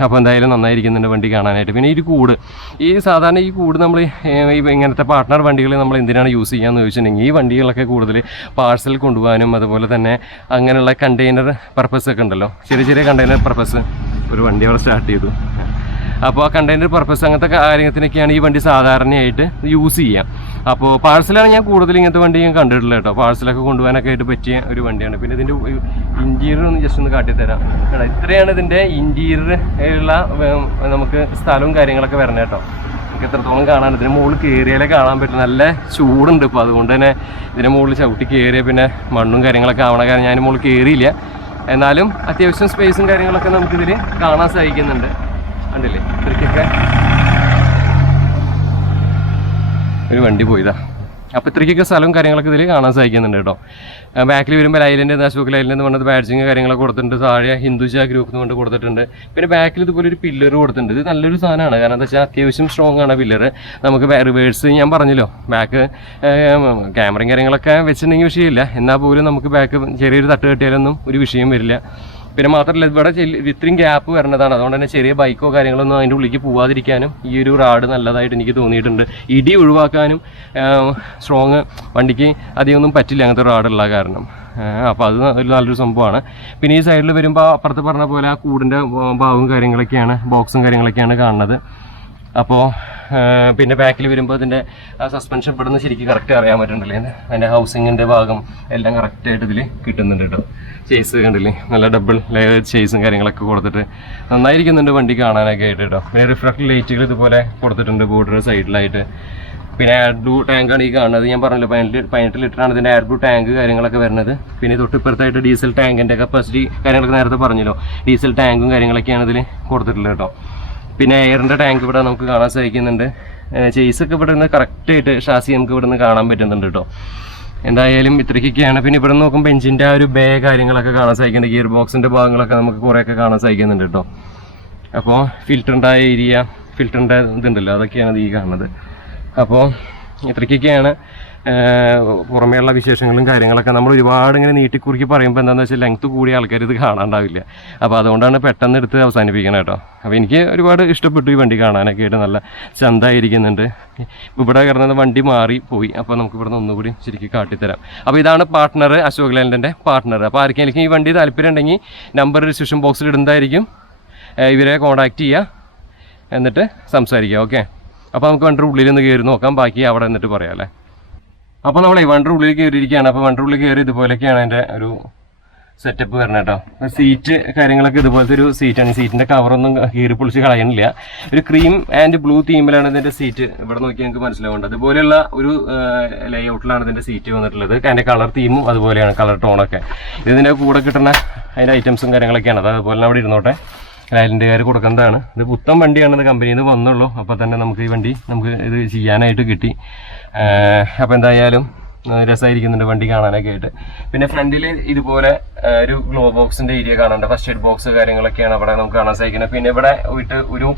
അപ്പോൾ എന്തായാലും നന്നായിരിക്കുന്നുണ്ട് വണ്ടി കാണാനായിട്ട്. പിന്നെ ഈ കൂട്, സാധാരണ ഈ കൂട് നമ്മൾ ഇങ്ങനത്തെ പാർട്ട്ണർ വണ്ടികൾ നമ്മൾ എന്തിനാണ് യൂസ് ചെയ്യാമെന്ന് ചോദിച്ചിട്ടുണ്ടെങ്കിൽ ഈ വണ്ടികളൊക്കെ കൂടുതൽ പാഴ്സൽ കൊണ്ടുപോകാനും അതുപോലെ തന്നെ അങ്ങനെയുള്ള കണ്ടെയ്നർ പർപ്പസ് ഒക്കെ ഉണ്ടല്ലോ, ചെറിയ ചെറിയ കണ്ടെയ്നർ പർപ്പസ്. ഒരു വണ്ടി അവിടെ സ്റ്റാർട്ട് ചെയ്തു. അപ്പോൾ ആ കണ്ടെയ്നർ പർപ്പസ് അങ്ങനത്തെ കാര്യത്തിനൊക്കെയാണ് ഈ വണ്ടി സാധാരണയായിട്ട് യൂസ് ചെയ്യുക. അപ്പോൾ പാഴ്സലാണ് ഞാൻ കൂടുതൽ ഇങ്ങനത്തെ വണ്ടി ഞാൻ കണ്ടിട്ടുള്ളത് കേട്ടോ. പാഴ്സലൊക്കെ കൊണ്ടുപോകാനൊക്കെ ആയിട്ട് പറ്റിയ ഒരു വണ്ടിയാണ്. പിന്നെ ഇതിൻ്റെ ഇൻറ്റീരിയർ ഒന്ന് ജസ്റ്റ് ഒന്ന് കാട്ടിത്തരാം. ഇത്രയാണ് ഇതിൻ്റെ ഇൻറ്റീരിയറുള്ള നമുക്ക് സ്ഥലവും കാര്യങ്ങളൊക്കെ വരണം കേട്ടോ. നമുക്ക് എത്രത്തോളം കാണാൻ ഇതിന് മുകളിൽ കയറിയാലേ കാണാൻ പറ്റും. നല്ല ചൂടുണ്ട് ഇപ്പോൾ, അതുകൊണ്ട് തന്നെ ഇതിൻ്റെ മുകളിൽ ചവിട്ടി കയറിയ പിന്നെ മണ്ണും കാര്യങ്ങളൊക്കെ ആവണ കാരണം ഞാൻ മുകളിൽ കയറിയില്ല. എന്നാലും അത്യാവശ്യം സ്പേസും കാര്യങ്ങളൊക്കെ നമുക്കിതിൽ കാണാൻ സാധിക്കുന്നുണ്ട്. കണ്ടില്ലേ, ഇത്രയ്ക്കൊക്കെ ഒരു വണ്ടി പോയതാ. അപ്പോൾ ഇത്രയ്ക്കൊക്കെ സ്ഥലവും കാര്യങ്ങളൊക്കെ ഇതിൽ കാണാൻ സാധിക്കുന്നുണ്ട് കേട്ടോ. ബാക്കിൽ വരുമ്പോൾ ലൈലൻഡ്, അശോക് ലൈലൻഡ് എന്ന് പറഞ്ഞത് ബാഡ്ജിങ് കാര്യങ്ങളൊക്കെ കൊടുത്തിട്ടുണ്ട്. താഴെ ഹിന്ദുജ ഗ്രൂപ്പ് എന്ന് കൊണ്ട് കൊടുത്തിട്ടുണ്ട്. പിന്നെ ബാക്കിൽ ഇതുപോലെ ഒരു പില്ലർ കൊടുത്തിട്ടുണ്ട്. ഇത് നല്ലൊരു സാധനമാണ്, കാരണം എന്താ വെച്ചാൽ അത്യാവശ്യം സ്ട്രോങ് ആണ് പില്ലർ. നമുക്ക് റിവേഴ്സ് ഞാൻ പറഞ്ഞല്ലോ, ബാക്ക് ക്യാമറയും കാര്യങ്ങളൊക്കെ വെച്ചിട്ടുണ്ടെങ്കിൽ വിഷയമില്ല. എന്നാൽ പോലും നമുക്ക് ബാക്ക് ചെറിയൊരു തട്ട് കെട്ടിയാലൊന്നും ഒരു വിഷയം വരില്ല. പിന്നെ മാത്രമല്ല ഇവിടെ ഇത്രയും ഗ്യാപ്പ് വരണതാണ്, അതുകൊണ്ട് തന്നെ ചെറിയ ബൈക്കോ കാര്യങ്ങളൊന്നും അതിൻ്റെ ഉള്ളിലേക്ക് പോവാതിരിക്കാനും ഈ ഒരു റാഡ് നല്ലതായിട്ട് എനിക്ക് തോന്നിയിട്ടുണ്ട്. ഇടി ഒഴിവാക്കാനും സ്ട്രോങ് വണ്ടിക്ക് അധികമൊന്നും പറ്റില്ല അങ്ങനത്തെ റാഡുള്ള കാരണം. അപ്പോൾ അത് നല്ലൊരു സംഭവമാണ്. പിന്നെ ഈ സൈഡിൽ വരുമ്പോൾ അപ്പുറത്ത് പറഞ്ഞ പോലെ ആ കൂടിൻ്റെ ഭാഗവും കാര്യങ്ങളൊക്കെയാണ്, ബോക്സും കാര്യങ്ങളൊക്കെയാണ് കാണുന്നത്. അപ്പോൾ പിന്നെ ബാക്കിൽ വരുമ്പോൾ അതിൻ്റെ സസ്പെൻഷൻ പെടുന്ന ശരിക്കും കറക്റ്റ് അറിയാൻ പറ്റുന്നുണ്ടല്ലേ. അതിൻ്റെ ഹൗസിങ്ങിൻ്റെ ഭാഗം എല്ലാം കറക്റ്റായിട്ട് ഇതിൽ കിട്ടുന്നുണ്ട് കേട്ടോ. ചേസ് കണ്ടില്ലേ, നല്ല ഡബിൾ ലെയർ ചേസും കാര്യങ്ങളൊക്കെ കൊടുത്തിട്ട് നന്നായിരിക്കുന്നുണ്ട് വണ്ടി കാണാനൊക്കെ ആയിട്ട് കേട്ടോ. പിന്നെ റിഫ്ലക്ട് ലൈറ്റുകൾ ഇതുപോലെ കൊടുത്തിട്ടുണ്ട് ബോർഡർ സൈഡിലായിട്ട്. പിന്നെ എയർ ബ്ലൂ ടാങ്കാണ് ഈ കാണുന്നത്. ഞാൻ പറഞ്ഞല്ലോ 18 ലിറ്ററാണ് ഇതിൻ്റെ എയർ ബ്ലൂ ടാങ്ക് കാര്യങ്ങളൊക്കെ വരുന്നത്. പിന്നെ തൊട്ടിപ്പുറത്തായിട്ട് ഡീസൽ ടാങ്കിൻ്റെ കപ്പാസിറ്റി കാര്യങ്ങളൊക്കെ നേരത്തെ പറഞ്ഞല്ലോ, ഡീസൽ ടാങ്കും കാര്യങ്ങളൊക്കെയാണ് ഇതിൽ കൊടുത്തിട്ടുള്ളത് കേട്ടോ. പിന്നെ എയറിൻ്റെ ടാങ്ക് ഇവിടെ നമുക്ക് കാണാൻ സാധിക്കുന്നുണ്ട്. ചേസൊക്കെ ഇവിടെ നിന്ന് കറക്റ്റായിട്ട് ഷാസി നമുക്ക് ഇവിടെ നിന്ന് കാണാൻ പറ്റുന്നുണ്ട് കേട്ടോ. എന്തായാലും ഇത്രയ്ക്കൊക്കെയാണ്. പിന്നെ ഇവിടെ നിന്ന് നോക്കുമ്പോൾ എഞ്ചിൻ്റെ ആ ഒരു ബേ കാര്യങ്ങളൊക്കെ കാണാൻ സാധിക്കുന്നുണ്ട്. ഗിയർ ബോക്സിൻ്റെ ഭാഗങ്ങളൊക്കെ നമുക്ക് കുറേയൊക്കെ കാണാൻ സാധിക്കുന്നുണ്ട് കേട്ടോ. അപ്പോൾ ഫിൽറ്ററിൻ്റെ ഏരിയ, ഫിൽറ്ററിൻ്റെ ഇതുണ്ടല്ലോ, അതൊക്കെയാണ് ഈ കാണുന്നത്. അപ്പോൾ ഇത്രയ്ക്കൊക്കെയാണ് പുറമേയുള്ള വിശേഷങ്ങളും കാര്യങ്ങളൊക്കെ. നമ്മൾ ഒരുപാട് ഇങ്ങനെ നീട്ടിക്കുറുക്കി പറയുമ്പോൾ എന്താണെന്ന് വെച്ചാൽ ലെങ്ത്ത് കൂടിയ ആൾക്കാർ ഇത് കാണാണ്ടാവില്ല. അപ്പോൾ അതുകൊണ്ടാണ് പെട്ടെന്ന് എടുത്ത് അവസാനിപ്പിക്കണം കേട്ടോ. അപ്പോൾ എനിക്ക് ഒരുപാട് ഇഷ്ടപ്പെട്ടു ഈ വണ്ടി കാണാനൊക്കെ ആയിട്ട്, നല്ല ചന്തമായിരിക്കുന്നുണ്ട്. ഇവിടെ കിടന്നത് വണ്ടി മാറി പോയി. അപ്പോൾ നമുക്ക് ഇവിടെ നിന്ന് ഒന്നുകൂടി ശരിക്കും കാട്ടിത്തരാം. അപ്പോൾ ഇതാണ് പാർട്ട്ണർ, അശോക് ലേലൻ്റെ പാർട്ട്ണർ. അപ്പോൾ ആർക്കെങ്കിലും ഈ വണ്ടി താല്പര്യം ഉണ്ടെങ്കിൽ നമ്പർ ഡിസ്ക്രിപ്ഷൻ ബോക്സിൽ ഇടുന്നതായിരിക്കും, ഇവരെ കോൺടാക്റ്റ് ചെയ്യുക, എന്നിട്ട് സംസാരിക്കാം. ഓക്കെ, അപ്പോൾ നമുക്ക് വണ്ടിയുടെ ഉള്ളിൽ നിന്ന് കയറി നോക്കാം, ബാക്കി അവിടെ എന്നിട്ട് പറയാം അല്ലേ. അപ്പോൾ നമ്മൾ വണ്ടിയുടെ ഉള്ളിൽ കയറിയിരിക്കുകയാണ്. അപ്പോൾ വണ്ടിയുടെ ഉള്ളിൽ കയറി ഇതുപോലെയൊക്കെയാണ് എൻ്റെ ഒരു സെറ്റപ്പ് വരണം കേട്ടോ. സീറ്റ് കാര്യങ്ങളൊക്കെ ഇതുപോലത്തെ ഒരു സീറ്റാണ്. സീറ്റിൻ്റെ കവറൊന്നും കീറി പൊളിച്ച് കളയണില്ല. ഒരു ക്രീം ആൻഡ് ബ്ലൂ തീമിലാണ് ഇതിൻ്റെ സീറ്റ്. ഇവിടെ നോക്കി നമുക്ക് മനസ്സിലാവുന്നുണ്ട്. അതുപോലെയുള്ള ഒരു ലേഔട്ടിലാണ് ഇതിൻ്റെ സീറ്റ് വന്നിട്ടുള്ളത്. അതിൻ്റെ കളർ തീമും അതുപോലെയാണ്, കളർ ടോണൊക്കെ. ഇതിൻ്റെ കൂടെ കിട്ടുന്ന അതിൻ്റെ ഐറ്റംസും കാര്യങ്ങളൊക്കെയാണ്. അത് അതുപോലെ അവിടെ ഇരുന്നോട്ടെ, ലൈലൻഡുകാർ കൊടുക്കുന്നതാണ്. ഇത് പുത്തൻ വണ്ടിയാണ്, ഇത് കമ്പനിയിൽ നിന്ന് വന്നുള്ളൂ. അപ്പോൾ തന്നെ നമുക്ക് ഈ വണ്ടി നമുക്ക് ഇത് ചെയ്യാനായിട്ട് കിട്ടി. അപ്പോൾ എന്തായാലും രസമായിരിക്കുന്നുണ്ട് വണ്ടി കാണാനൊക്കെ ആയിട്ട്. പിന്നെ ഫ്രണ്ടിൽ ഇതുപോലെ ഒരു ഗ്ലോ ബോക്സിൻ്റെ ഏരിയ കാണാനുണ്ട്. ഫസ്റ്റ് എയ്ഡ് ബോക്സ് കാര്യങ്ങളൊക്കെയാണ് അവിടെ നമുക്ക് കാണാൻ സാധിക്കുന്നത്. പിന്നെ ഇവിടെ പോയിട്ട് ഒരു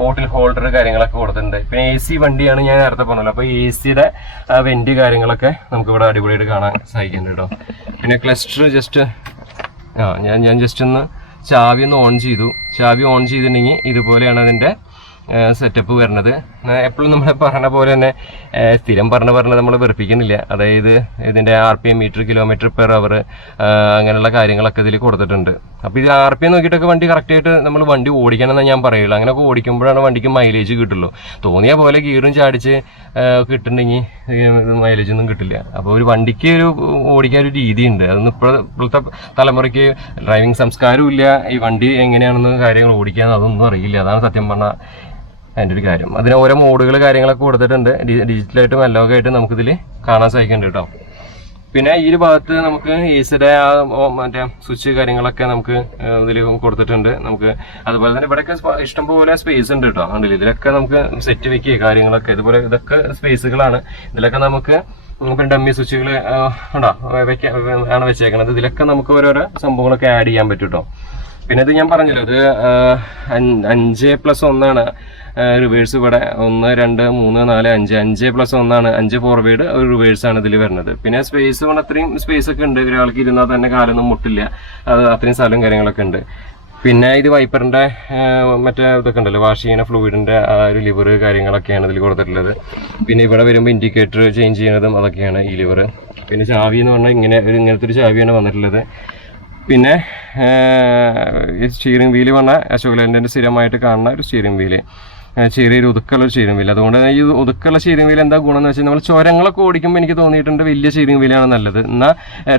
ബോട്ടിൽ ഹോൾഡർ കാര്യങ്ങളൊക്കെ കൊടുത്തിട്ടുണ്ട്. പിന്നെ AC വണ്ടിയാണ്, ഞാൻ നേരത്തെ പറഞ്ഞല്ലോ. അപ്പോൾ AC-യുടെ വെൻറ്റ് കാര്യങ്ങളൊക്കെ നമുക്ക് ഇവിടെ അടിപൊളിയായിട്ട് കാണാൻ സാധിക്കുന്നുണ്ട് കേട്ടോ. പിന്നെ ക്ലസ്റ്റർ ജസ്റ്റ് ഞാൻ ജസ്റ്റ് ഒന്ന് ചാവി ഒന്ന് ഓൺ ചെയ്തു. ചാവി ഓൺ ചെയ്തിട്ടുണ്ടെങ്കിൽ ഇതുപോലെയാണ് അതിൻ്റെ സെറ്റപ്പ് വരുന്നത്. എപ്പോഴും നമ്മൾ പറഞ്ഞ പോലെ തന്നെ സ്ഥിരം പറഞ്ഞ് നമ്മൾ വെറുപ്പിക്കുന്നില്ല. അതായത് ഇതിൻ്റെ RPM meter, kilometre per hour, അങ്ങനെയുള്ള കാര്യങ്ങളൊക്കെ ഇതിൽ കൊടുത്തിട്ടുണ്ട്. അപ്പോൾ ഇത് RPM നോക്കിയിട്ടൊക്കെ വണ്ടി കറക്റ്റായിട്ട് നമ്മൾ വണ്ടി ഓടിക്കണമെന്ന് ഞാൻ പറയുള്ളൂ. അങ്ങനെയൊക്കെ ഓടിക്കുമ്പോഴാണ് വണ്ടിക്ക് മൈലേജ് കിട്ടുള്ളൂ. തോന്നിയ പോലെ ഗിയറും ചാടിച്ച് കിട്ടുന്നുണ്ടെങ്കിൽ മൈലേജ് ഒന്നും കിട്ടില്ല. അപ്പോൾ ഒരു വണ്ടിക്ക് ഒരു ഓടിക്കാൻ ഒരു രീതിയുണ്ട്. അതൊന്നും ഇപ്പോഴത്തെ തലമുറയ്ക്ക് ഡ്രൈവിംഗ് സംസ്കാരവും ഇല്ല. ഈ വണ്ടി എങ്ങനെയാണെന്ന് കാര്യങ്ങൾ ഓടിക്കാൻ അതൊന്നും അറിയില്ല. അതാണ് സത്യം പറഞ്ഞാൽ അതിൻ്റെ ഒരു കാര്യം. അതിന് ഓരോ മോഡുകൾ കാര്യങ്ങളൊക്കെ കൊടുത്തിട്ടുണ്ട്. ഡിജിറ്റലായിട്ടും അലോഗ് ആയിട്ടും നമുക്കിതിൽ കാണാൻ സാധിക്കുന്നുണ്ട് കേട്ടോ. പിന്നെ ഈ ഒരു ഭാഗത്ത് നമുക്ക് AC-യുടെ മറ്റേ സ്വിച്ച് കാര്യങ്ങളൊക്കെ നമുക്ക് ഇതിൽ കൊടുത്തിട്ടുണ്ട്. നമുക്ക് അതുപോലെ തന്നെ ഇവിടെയൊക്കെ ഇഷ്ടംപോലെ സ്പേസ് ഉണ്ട് കേട്ടോ. അതുകൊണ്ട് ഇതിലൊക്കെ നമുക്ക് സെറ്റ് വെക്കുക കാര്യങ്ങളൊക്കെ. ഇതുപോലെ ഇതൊക്കെ സ്പേസുകളാണ്. ഇതിലൊക്കെ നമുക്ക് പിന്നെ ഡമ്മി സ്വിച്ചുകൾ ഉണ്ടോ ആണ് വെച്ചേക്കണത്. ഇതിലൊക്കെ നമുക്ക് ഓരോരോ സംഭവങ്ങളൊക്കെ ആഡ് ചെയ്യാൻ പറ്റും കേട്ടോ. പിന്നെ ഇത് ഞാൻ പറഞ്ഞല്ലോ, ഇത് 5+1 റിവേഴ്സ്. ഇവിടെ 1, 2, 3, 4, 5 5+1 5 ഫോർവേഡ്, ഒരു റിവേഴ്സാണ് ഇതിൽ വരുന്നത്. പിന്നെ സ്പേസ് കൊണ്ട് അത്രയും സ്പേസ് ഒക്കെ ഉണ്ട്. ഒരാൾക്ക് ഇരുന്നാൽ തന്നെ കാലൊന്നും മുട്ടില്ല, അത് അത്രയും സ്ഥലവും കാര്യങ്ങളൊക്കെ ഉണ്ട്. പിന്നെ ഇത് വൈപ്പറിൻ്റെ മറ്റേ ഇതൊക്കെ ഉണ്ടല്ലോ, വാഷ് ചെയ്യുന്ന ഫ്ലൂയിഡിൻ്റെ ആ ഒരു ലിവർ കാര്യങ്ങളൊക്കെയാണ് ഇതിൽ കൊടുത്തിട്ടുള്ളത്. പിന്നെ ഇവിടെ വരുമ്പോൾ ഇൻഡിക്കേറ്റർ ചേഞ്ച് ചെയ്യുന്നതും അതൊക്കെയാണ് ഈ ലിവർ. പിന്നെ ചാവി എന്ന് പറഞ്ഞാൽ ഇങ്ങനത്തെ ഒരു ചാവിയാണ് വന്നിട്ടുള്ളത്. പിന്നെ സ്റ്റിയറിംഗ് വീല് പറഞ്ഞാൽ അശോക് ലേലൻ്റെ സ്ഥിരമായിട്ട് കാണുന്ന ഒരു സ്റ്റിയറിംഗ് വീല്, ചെറിയൊരു ഒതുക്കുള്ള സ്റ്റിയറിംഗ് വീല്. അതുകൊണ്ട് ഈ ഒതുക്കുള്ള സ്റ്റിയറിംഗ് വീൽ എന്താ ഗുണം എന്ന് വെച്ചാൽ നമ്മൾ ചുരങ്ങളൊക്കെ ഓടിക്കുമ്പോൾ എനിക്ക് തോന്നിയിട്ടുണ്ട് വലിയ സ്റ്റിയറിംഗ് വീലാണ് നല്ലത്. എന്നാൽ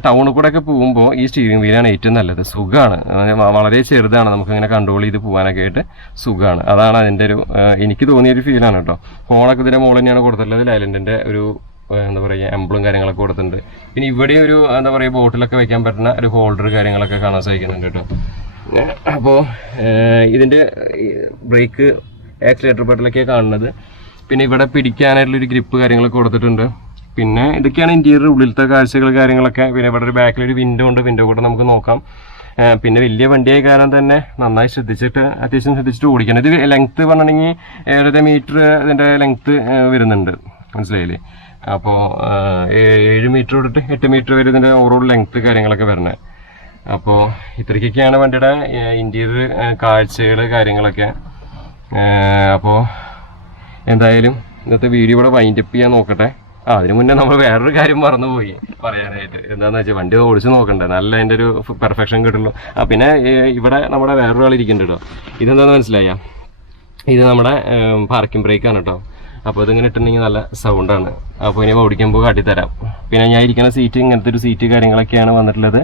ടൗണിൽ കൂടെ ഒക്കെ പോകുമ്പോൾ ഈ സ്റ്റിയറിംഗ് വീലാണ് ഏറ്റവും നല്ലത്. സുഖമാണ്, വളരെ ചെറുതാണ്, നമുക്കിങ്ങനെ കൺട്രോൾ ചെയ്ത് പോകാനൊക്കെ ആയിട്ട് സുഖമാണ്. അതാണ് അതിൻ്റെ ഒരു എനിക്ക് തോന്നിയൊരു ഫീലാണ് കേട്ടോ. ഫോണൊക്കെ ഇതിൻ്റെ മുകളിൽ തന്നെയാണ് കൊടുത്തിട്ടുള്ളത്. ലൈലൻഡിൻ്റെ ഒരു എന്താ പറയുക എംബ്ലും കാര്യങ്ങളൊക്കെ കൊടുത്തിട്ടുണ്ട്. പിന്നെ ഇവിടെ ഒരു എന്താ പറയുക ബോട്ടിലൊക്കെ വെക്കാൻ പറ്റുന്ന ഒരു ഹോൾഡർ കാര്യങ്ങളൊക്കെ കാണാൻ സാധിക്കുന്നുണ്ട് കേട്ടോ. അപ്പോൾ ഇതിൻ്റെ ബ്രേക്ക് ആക്സിലേറ്റർ ബട്ടലൊക്കെ കാണുന്നത്. പിന്നെ ഇവിടെ പിടിക്കാനായിട്ടുള്ളൊരു ഗ്രിപ്പ് കാര്യങ്ങളൊക്കെ കൊടുത്തിട്ടുണ്ട്. പിന്നെ ഇതൊക്കെയാണ് ഇൻറ്റീരിയർ ഉള്ളിലത്തെ കാഴ്ചകൾ കാര്യങ്ങളൊക്കെ. പിന്നെ ഇവിടെ ഒരു ബാക്കിലൊരു വിൻഡോ ഉണ്ട്, വിൻഡോ കൂടെ നമുക്ക് നോക്കാം. പിന്നെ വലിയ വണ്ടിയായ കാരണം തന്നെ നന്നായി അത്യാവശ്യം ശ്രദ്ധിച്ചിട്ട് ഓടിക്കണം. ഇത് ലെങ്ത്ത് പറഞ്ഞിട്ടുണ്ടെങ്കിൽ 7 മീറ്റർ ഇതിൻ്റെ ലെങ്ത്ത് വരുന്നുണ്ട്, മനസ്സിലായില്ലേ? അപ്പോൾ 7 മീറ്റർ തൊട്ടിട്ട് 8 മീറ്റർ വരെ ഇതിൻ്റെ ഓവറോൾ ലെങ്ത്ത് കാര്യങ്ങളൊക്കെ വരുന്നത്. അപ്പോൾ ഇത്രയ്ക്കൊക്കെയാണ് വണ്ടിയുടെ ഇൻറ്റീരിയർ കാഴ്ചകൾ കാര്യങ്ങളൊക്കെ. അപ്പോൾ എന്തായാലും ഇന്നത്തെ വീഡിയോ ഇവിടെ വൈൻഡപ്പ് ചെയ്യാൻ നോക്കട്ടെ. അതിന് മുന്നേ നമ്മൾ വേറൊരു കാര്യം മറന്നുപോയി പറയാനായിട്ട്. എന്താണെന്ന് വെച്ചാൽ വണ്ടി ഓടിച്ച് നോക്കണ്ടേ, നല്ല അതിൻ്റെ ഒരു പെർഫെക്ഷൻ കിട്ടുള്ളൂ. പിന്നെ ഇവിടെ നമ്മുടെ വേറൊരാൾ ഇരിക്കുന്നുണ്ട് കേട്ടോ. ഇതെന്താണെന്ന് മനസ്സിലായ, ഇത് നമ്മുടെ പാർക്കിംഗ് ബ്രേക്കാണ് കേട്ടോ. അപ്പോൾ ഇതിങ്ങനെ ഇട്ടിട്ടുണ്ടെങ്കിൽ നല്ല സൗണ്ടാണ്. അപ്പോൾ ഇനി ഓടിക്കുമ്പോൾ കാട്ടിത്തരാം. പിന്നെ ഞാൻ ഇരിക്കുന്ന സീറ്റ് ഇങ്ങനത്തെ ഒരു സീറ്റ് കാര്യങ്ങളൊക്കെയാണ് വന്നിട്ടുള്ളത്.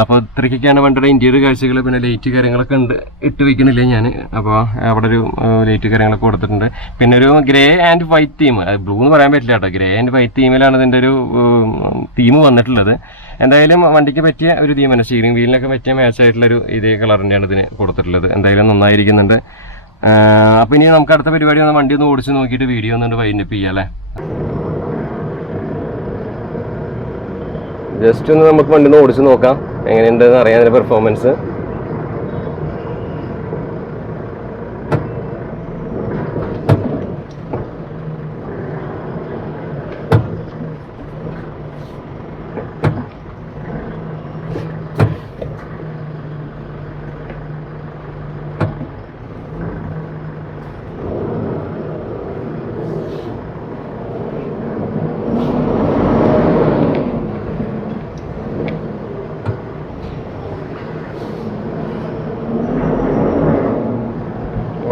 അപ്പോൾ ഇത്രയ്ക്കൊക്കെയാണ് വണ്ടിയുടെ ഇൻറ്റീരിയർ കാഴ്ചകൾ. പിന്നെ ലൈറ്റ് കാര്യങ്ങളൊക്കെ ഉണ്ട്, ഇട്ട് വയ്ക്കണില്ല ഞാൻ. അപ്പോൾ അവിടെ ഒരു ലൈറ്റ് കാര്യങ്ങളൊക്കെ കൊടുത്തിട്ടുണ്ട്. പിന്നെ ഒരു grey and white theme, blue എന്ന് പറയാൻ പറ്റില്ല കേട്ടോ, ഗ്രേ ആൻഡ് വൈറ്റ് തീമിലാണ് ഇതിൻ്റെ ഒരു തീം വന്നിട്ടുള്ളത്. എന്തായാലും വണ്ടിക്ക് പറ്റിയ ഒരു തീമാണ്, സ്റ്റിയറിംഗ് വീലിനൊക്കെ പറ്റിയ മാച്ച് ആയിട്ടുള്ളൊരു ഇതേ കളറിൻ്റെയാണ് ഇതിന് കൊടുത്തിട്ടുള്ളത്. എന്തായാലും നന്നായിരിക്കുന്നുണ്ട്. അപ്പോൾ ഇനി നമുക്ക് അടുത്ത പരിപാടി ഒന്ന് വണ്ടി ഒന്ന് ഓടിച്ച് നോക്കിയിട്ട് വീഡിയോ ഒന്നുകൊണ്ട് വൈൻഡപ്പ് ചെയ്യാം അല്ലേ. ജസ്റ്റ് ഒന്ന് നമുക്ക് വണ്ടി ഒന്ന് ഓടിച്ച് നോക്കാം എങ്ങനെയുണ്ടെന്ന് അറിയാം അതിൻ്റെ പെർഫോമൻസ്.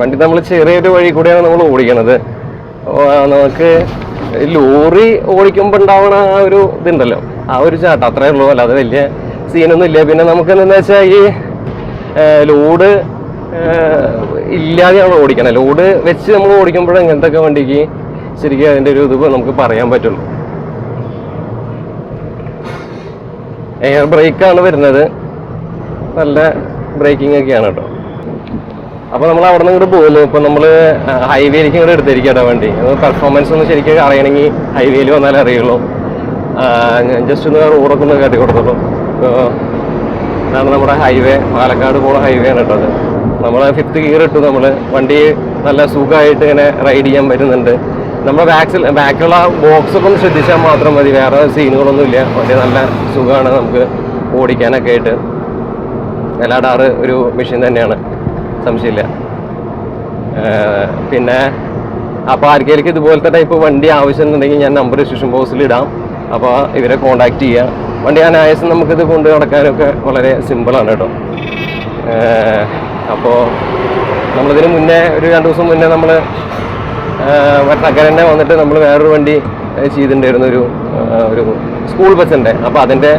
വണ്ടി നമ്മൾ ചെറിയൊരു വഴി കൂടെയാണ് നമ്മൾ ഓടിക്കണത്. നമുക്ക് ലോറി ഓടിക്കുമ്പോൾ ഉണ്ടാവണ ആ ഒരു ഇതുണ്ടല്ലോ, ആ ഒരു ചാട്ടം അത്രേ ഉള്ളൂ, അല്ലാതെ വലിയ സീനൊന്നും ഇല്ല. പിന്നെ നമുക്ക് എന്താണെന്ന് വെച്ചാൽ ഈ ലോഡ് ഇല്ലാതെയാണ് ഓടിക്കണം. ലോഡ് വെച്ച് നമ്മൾ ഓടിക്കുമ്പോൾ ഇങ്ങനത്തെ ഒക്കെ വണ്ടിക്ക് ശരിക്കും അതിൻ്റെ ഒരു ഇത് നമുക്ക് പറയാൻ പറ്റുള്ളൂ. എയർ ബ്രേക്കാണ് വരുന്നത്, നല്ല ബ്രേക്കിംഗ് ഒക്കെയാണ് കേട്ടോ. അപ്പോൾ നമ്മൾ അവിടെ നിന്ന് ഇങ്ങോട്ട് പോകുന്നു. ഇപ്പോൾ നമ്മൾ ഹൈവേയിലേക്ക് ഇങ്ങോട്ട് എടുത്തിരിക്കട്ടോ വണ്ടി. പെർഫോമൻസ് ഒന്നും ശരിക്കും അറിയണമെങ്കിൽ ഹൈവേയിൽ വന്നാലേ അറിയുള്ളൂ. ജസ്റ്റ് ഒന്ന് റോഡൊക്കെ ഒന്ന് കാട്ടി കൊടുത്തുള്ളൂ. ഇതാണ് നമ്മുടെ ഹൈവേ, പാലക്കാട് പോകുന്ന ഹൈവേ ആണ് കേട്ടോ. അത് നമ്മൾ 5th ഗിയർ ഇട്ടു. നമ്മൾ വണ്ടി നല്ല സുഖമായിട്ട് ഇങ്ങനെ റൈഡ് ചെയ്യാൻ പറ്റുന്നുണ്ട്. നമ്മുടെ ബാക്കിലുള്ള ബോക്സൊക്കെ ഒന്ന് ശ്രദ്ധിച്ചാൽ മാത്രം മതി, വേറെ സീനുകളൊന്നും ഇല്ല. വണ്ടി നല്ല സുഖമാണ് നമുക്ക് ഓടിക്കാനൊക്കെ ആയിട്ട്. എല്ലാടാറ് ഒരു മെഷീൻ തന്നെയാണ്, സംശയമില്ല. പിന്നെ അപ്പോൾ ആർക്കെങ്കിലും ഇതുപോലത്തെ ടൈപ്പ് വണ്ടി ആവശ്യമുണ്ടെങ്കിൽ ഞാൻ നമ്പർ ഡിസ്ക്രിപ്ഷൻ ബോക്സിൽ ഇടാം. അപ്പോൾ ഇവരെ കോൺടാക്ട് ചെയ്യുക. വണ്ടി അനായാസം നമുക്കിത് കൊണ്ട് നടക്കാനൊക്കെ വളരെ സിമ്പിളാണ് കേട്ടോ. അപ്പോൾ നമ്മളിതിന് മുന്നേ ഒരു 2 ദിവസം മുന്നേ നമ്മൾ ട്രക്കരന്നെ വന്നിട്ട് നമ്മൾ വേറൊരു വണ്ടി ചെയ്തിട്ടുണ്ടായിരുന്നു, ഒരു സ്കൂൾ ബസ്സിൻ്റെ. അപ്പോൾ അതിൻ്റെ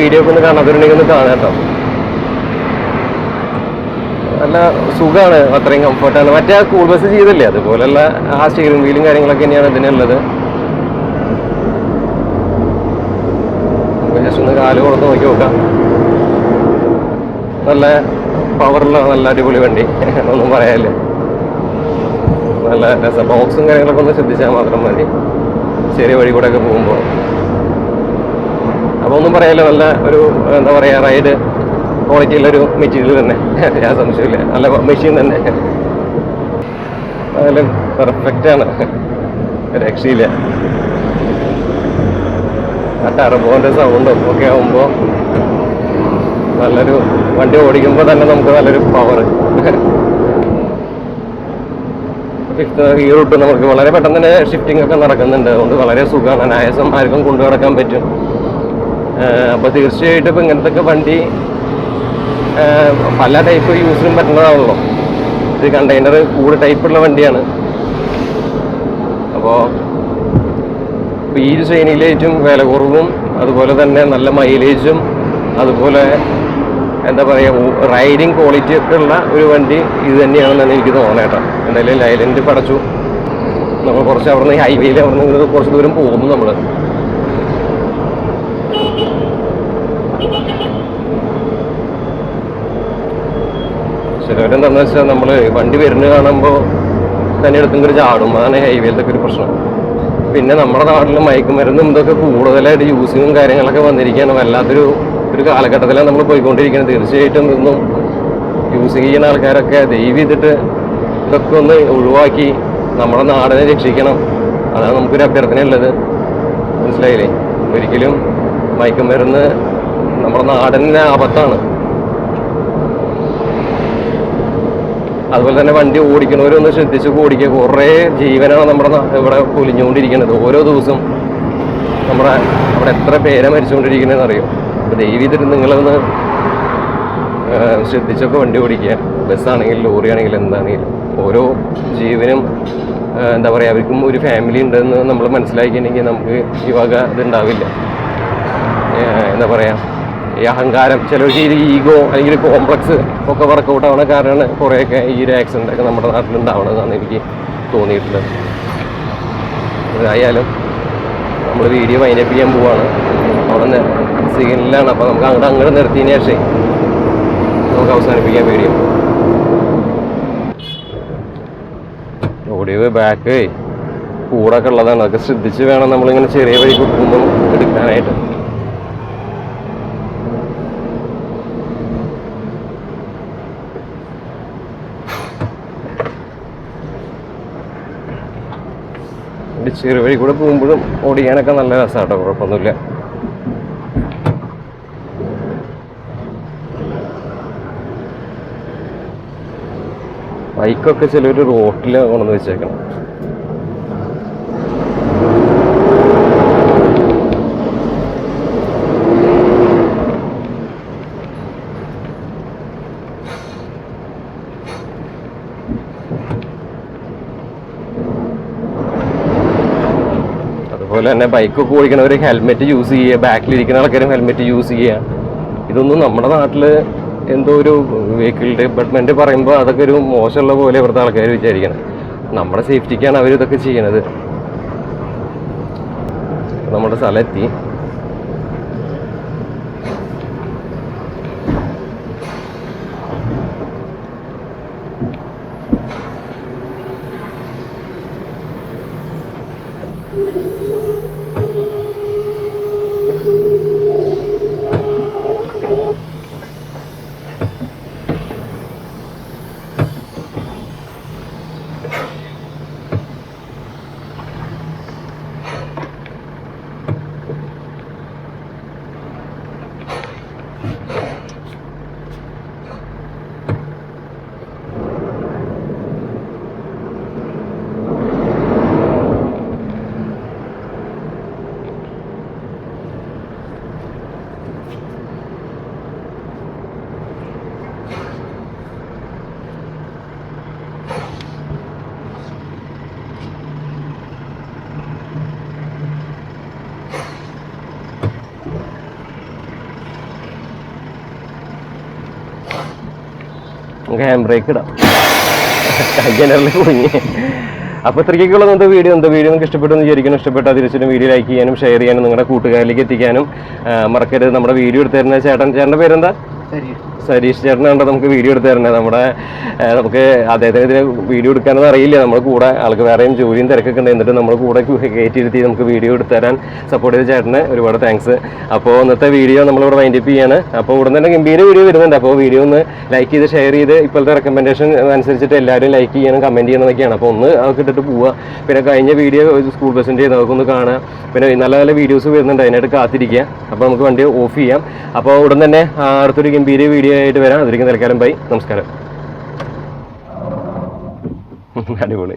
വീഡിയോ ഒക്കെ ഒന്ന് കാണാത്തവരുണ്ടെങ്കിൽ ഒന്ന് കാണാം കേട്ടോ. നല്ല സുഖമാണ്, അത്രയും കംഫർട്ടാണ്. മറ്റേ ആ സ്കൂൾ ബസ് ചെയ്തില്ലേ അതുപോലെയുള്ള ആ സ്റ്റിയറിംഗ് വീലും കാര്യങ്ങളൊക്കെ തന്നെയാണ് ഇതിനുള്ളത്. ജസ്റ്റ് ഒന്ന് കാല് കൊടുത്ത് നോക്കി നോക്കാം. നല്ല പവറുള്ള നല്ല അടിപൊളി വണ്ടി, ഒന്നും പറയാനില്ല. നല്ല രസം. ബോക്സും കാര്യങ്ങളൊക്കെ ഒന്ന് ശ്രദ്ധിച്ചാൽ മാത്രം മതി ചെറിയ വഴി കൂടെ ഒക്കെ പോകുമ്പോൾ. അപ്പോൾ ഒന്നും പറയാനില്ല, നല്ല ഒരു എന്താ പറയുക റൈഡ് ക്വാളിറ്റി ഉള്ളൊരു മെറ്റീരിയൽ തന്നെ, ഞാൻ സംശയമില്ല. നല്ല മെഷീൻ തന്നെ, അതിലും പെർഫെക്റ്റാണ്, രക്ഷയില്ല. ആ ടർബോൻ്റെ സൗണ്ടും ഒക്കെ ആകുമ്പോൾ നല്ലൊരു വണ്ടി ഓടിക്കുമ്പോൾ തന്നെ നമുക്ക് നല്ലൊരു പവർ. 5th ഗിയർ ഇട്ട് നമുക്ക് വളരെ പെട്ടെന്ന് തന്നെ ഷിഫ്റ്റിംഗ് ഒക്കെ നടക്കുന്നുണ്ട്. അതുകൊണ്ട് വളരെ സുഖമാണ്, അനായാസം ആർക്കും കൊണ്ടു നടക്കാൻ പറ്റും. അപ്പോൾ തീർച്ചയായിട്ടും ഇപ്പോൾ ഇങ്ങനത്തെ വണ്ടി പല ടൈപ്പ് യൂസിനും പറ്റുന്നതാണല്ലോ. ഇത് കണ്ടെയ്നർ കൂട് ടൈപ്പുള്ള വണ്ടിയാണ്. അപ്പോൾ ഈ ഒരു ശ്രേണിയിലെ ഏറ്റവും വില കുറവും അതുപോലെ തന്നെ നല്ല മൈലേജും അതുപോലെ എന്താ പറയുക റൈഡിങ് ക്വാളിറ്റി ഒക്കെ ഉള്ള ഒരു വണ്ടി ഇത് തന്നെയാണെന്നാണ് എനിക്ക് തോന്നുന്നത് കേട്ടോ. എന്തായാലും ലൈലൻഡ് പടച്ചു. നമ്മൾ കുറച്ച് അവിടെ നിന്ന് ഹൈവേയിൽ അവിടെ നിന്ന് കുറച്ച് ദൂരം പോകുന്നു നമ്മൾ. ചിലവരെന്താണെന്ന് വെച്ചാൽ നമ്മൾ വണ്ടി വരുന്നത് കാണുമ്പോൾ തന്നെ എടുത്തും ചാടും. അതാണ് ഹൈവേയിലത്തെ ഒരു പ്രശ്നം. പിന്നെ നമ്മുടെ നാട്ടിൽ മയക്കുമരുന്നും ഇതൊക്കെ കൂടുതലായിട്ട് യൂസിങ്ങും കാര്യങ്ങളൊക്കെ വന്നിരിക്കുകയാണ്. വല്ലാത്തൊരു കാലഘട്ടത്തിലാണ് നമ്മൾ പോയിക്കൊണ്ടിരിക്കുന്നത്. തീർച്ചയായിട്ടും ഇതൊന്നും യൂസ് ചെയ്യുന്ന ആൾക്കാരൊക്കെ ദയവ് ചെയ്തിട്ട് ഇതൊക്കെ ഒന്ന് ഒഴിവാക്കി നമ്മുടെ നാടിനെ രക്ഷിക്കണം. അതാണ് നമുക്കൊരു അഭ്യർത്ഥന ഉള്ളത്. മനസ്സിലായില്ലേ? ഒരിക്കലും മയക്കുമരുന്ന് നമ്മുടെ നാടിന് ആപത്താണ്. അതുപോലെ തന്നെ വണ്ടി ഓടിക്കണവരൊന്ന് ശ്രദ്ധിച്ച് ഓടിക്കുക. കുറേ ജീവനാണ് നമ്മുടെ ഇവിടെ പൊലിഞ്ഞുകൊണ്ടിരിക്കുന്നത് ഓരോ ദിവസവും. അവിടെ എത്ര പേരെ മരിച്ചുകൊണ്ടിരിക്കുന്നതെന്ന് അറിയും. അപ്പോൾ ദയവ് ചെയ്തിട്ട് നിങ്ങളൊന്ന് ശ്രദ്ധിച്ചൊക്കെ വണ്ടി ഓടിക്കുക. ബസ്സാണെങ്കിലും ലോറി ആണെങ്കിലും എന്താണെങ്കിലും ഓരോ ജീവനും എന്താ പറയുക അവർക്കും ഒരു ഫാമിലി ഉണ്ടെന്ന് നമ്മൾ മനസ്സിലാക്കിയിട്ടുണ്ടെങ്കിൽ നമുക്ക് ഈ വക ഇതുണ്ടാവില്ല. എന്താ പറയുക ഈ അഹങ്കാരം ചിലർക്ക് ഈ ഈഗോ അല്ലെങ്കിൽ കോംപ്ലക്സ് ഒക്കെ വർക്കൗട്ട് ആവുന്ന കാരണമാണ് കുറേയൊക്കെ ഈ ഒരു ആക്സിഡൻ്റ് ഒക്കെ നമ്മുടെ നാട്ടിലുണ്ടാവണമെന്നാണ് എനിക്ക് തോന്നിയിട്ടുള്ളത്. ഏതായാലും നമ്മൾ വീഡിയോ വൈൻഡപ്പ് ചെയ്യാൻ പോവാണ്. അവിടെ നിന്ന് സിഗ്നലാണ്. അപ്പോൾ നമുക്ക് അങ്ങോട്ട് നിർത്തിയതിന് ശേഷം നമുക്ക് അവസാനിപ്പിക്കാം വീഡിയോ. ഓഡിയോ ബാക്ക് കൂടൊക്കെ ഉള്ളതാണ്. അതൊക്കെ ശ്രദ്ധിച്ച് വേണം നമ്മളിങ്ങനെ ചെറിയ വഴിക്ക് പോകുമ്പോൾ എടുക്കാനായിട്ട്. ചെറിയ വഴി കൂടെ പോകുമ്പോഴും ഓടിക്കാനൊക്കെ നല്ല രസമാട്ടോ. കുഴപ്പമൊന്നുമില്ല. ബൈക്കൊക്കെ ചിലർ റോട്ടിൽ കൊണ്ടുവന്ന് വെച്ചേക്കണം. അതുപോലെ തന്നെ ബൈക്കൊക്കെ ഓടിക്കണവർ ഹെൽമെറ്റ് യൂസ് ചെയ്യുക. ബാക്കിലിരിക്കുന്ന ആൾക്കാരും ഹെൽമെറ്റ് യൂസ് ചെയ്യുക. ഇതൊന്നും നമ്മുടെ നാട്ടിൽ എന്തോ ഒരു വെഹിക്കിൾ ഡിപ്പാർട്ട്മെൻറ്റ് പറയുമ്പോൾ അതൊക്കെ ഒരു മോശമുള്ള പോലെ ഇവിടുത്തെ ആൾക്കാർ വിചാരിക്കണം. നമ്മുടെ സേഫ്റ്റിക്കാണ് അവരിതൊക്കെ ചെയ്യണത്. നമ്മുടെ സ്ഥലമെത്തി. നമുക്ക് ഹാൻഡ് ബ്രേക്ക് ഇടാം. കയ്യനറിൽ കുടുങ്ങി. അപ്പോൾ ഇത്രയ്ക്കുള്ള ഇന്നത്തെ വീഡിയോ നിങ്ങൾക്ക് ഇഷ്ടപ്പെട്ടെന്ന് വിചാരിക്കണം. ഇഷ്ടപ്പെട്ടാൽ തീർച്ചയായിട്ടും വീഡിയോ ലൈക്ക് ചെയ്യാനും ഷെയർ ചെയ്യാനും നിങ്ങളുടെ കൂട്ടുകാരിലേക്ക് എത്തിക്കാനും മറക്കരുത്. നമ്മുടെ വീഡിയോ എടുത്ത് തരുന്ന ചേട്ടൻ്റെ പേരെന്താ? സരീഷ് ചേട്ടനാണ് നമുക്ക് വീഡിയോ എടുത്ത് തരുന്നത്. നമുക്ക് അദ്ദേഹത്തിന് ഇതിന് വീഡിയോ എടുക്കാനൊന്നും അറിയില്ല. നമ്മുടെ കൂടെ ആൾക്ക് വേറെയും ജോലിയും തിരക്കൊക്കെ ഉണ്ട്. എന്നിട്ട് നമ്മുടെ കൂടെ കയറ്റിയിരുത്തി നമുക്ക് വീഡിയോ എടുത്ത് തരാൻ സപ്പോർട്ട് ചെയ്ത ചേട്ടന് ഒരുപാട് താങ്ക്സ്. അപ്പോൾ ഇന്നത്തെ വീഡിയോ നമ്മളിവിടെ വൈൻഡപ്പ് ചെയ്യാണ്. അപ്പോൾ ഉടൻ തന്നെ ഗംഭീര വീഡിയോ വരുന്നുണ്ട്. അപ്പോൾ വീഡിയോ ഒന്ന് ലൈക്ക് ചെയ്ത് ഷെയർ ചെയ്ത് ഇപ്പോഴത്തെ റെക്കമെൻഡേഷൻ അനുസരിച്ചിട്ട് എല്ലാവരും ലൈക്ക് ചെയ്യണം, കമൻറ്റ് ചെയ്യണമെന്നൊക്കെയാണ്. അപ്പോൾ ഒന്ന് അതൊക്കെ ഇട്ടിട്ട് പോവുക. പിന്നെ കഴിഞ്ഞ വീഡിയോ സ്കൂൾ ബസ്സിൻ്റെ നമുക്കൊന്ന് കാണുക. പിന്നെ നല്ല നല്ല വീഡിയോസ് വരുന്നുണ്ട്, അതിനായിട്ട് കാത്തിരിക്കുക. അപ്പോൾ നമുക്ക് വണ്ടി ഓഫ് ചെയ്യാം. അപ്പോൾ ഉടൻ തന്നെ അടുത്തൊരു ഗംഭീര വീഡിയോ ആയിട്ട് വരാം. അതിലേക്ക് തൽക്കാലം ബൈ, നമസ്കാരം. അടിപൊളി.